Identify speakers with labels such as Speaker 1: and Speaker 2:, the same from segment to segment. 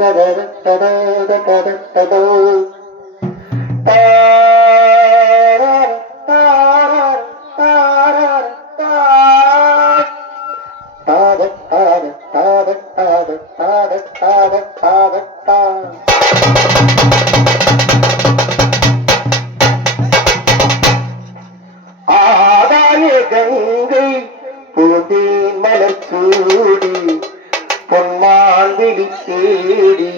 Speaker 1: ஆதாய பொன்மான் தேடி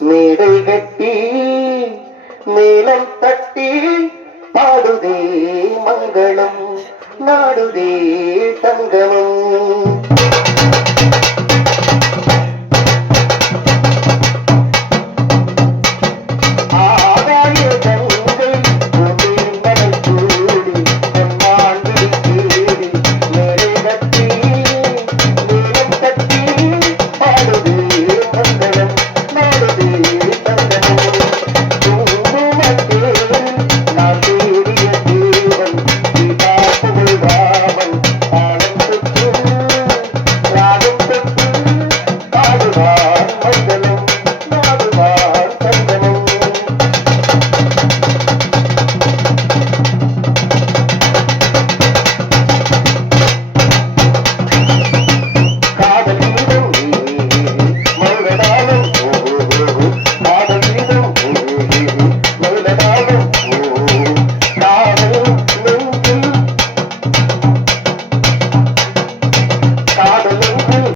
Speaker 1: மேடை கட்டி மேலம் தட்டி பாடுதே மங்களம் நாடுதே தங்கமம்.